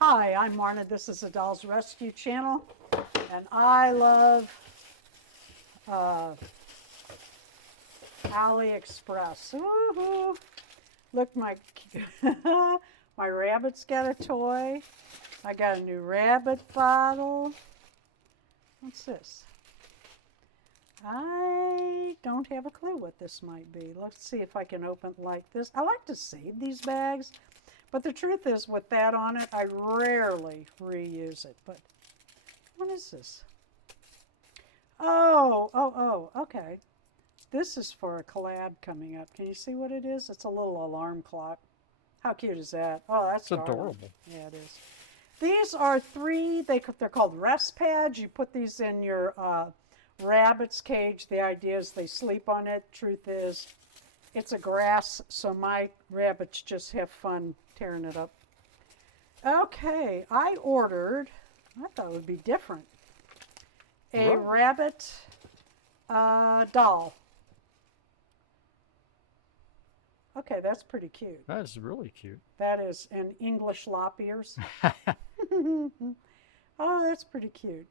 Hi, I'm Marna. This is the Dolls Rescue Channel, and I love Aliexpress. Woohoo! Look, my my rabbit's got a toy. I got a new rabbit bottle. What's this? I don't have a clue what this might be. Let's see if I can open it like this. I like to save these bags, but the truth is, with that on it, I rarely reuse it. But what is this? Oh, okay. This is for a collab coming up. Can you see what it is? It's a little alarm clock. How cute is that? Oh, that's adorable. Yeah, it is. These are they're called rest pads. You put these in your rabbit's cage. The idea is they sleep on it. Truth is, it's a grass, so my rabbits just have fun tearing it up. Okay, I thought it would be different, a rabbit doll. Okay, that's pretty cute. That is really cute. That is, and English lop ears. Oh, that's pretty cute.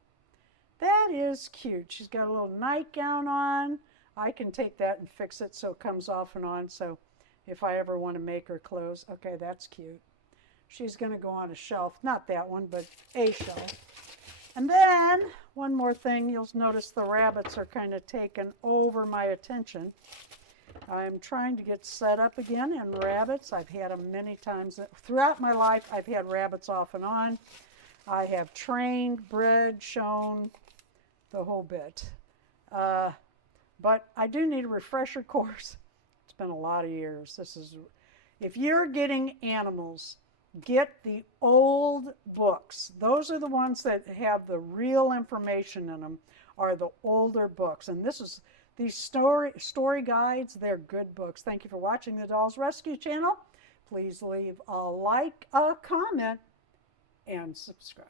That is cute. She's got a little nightgown on. I can take that and fix it so it comes off and on. So if I ever want to make her clothes, okay, that's cute. She's going to go on a shelf. Not that one, but a shelf. And then one more thing, you'll notice the rabbits are kind of taking over my attention. I'm trying to get set up again in rabbits. I've had them many times. Throughout my life, I've had rabbits off and on. I have trained, bred, shown, the whole bit. But I do need a refresher course. It's been a lot of years. If you're getting animals, get the old books. Those are the ones that have the real information in them, are the older books. And these story guides, they're good books. Thank you for watching the Dolls Rescue Channel. Please leave a like, a comment, and subscribe.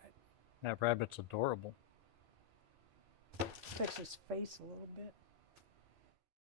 That rabbit's adorable. Fix his face a little bit.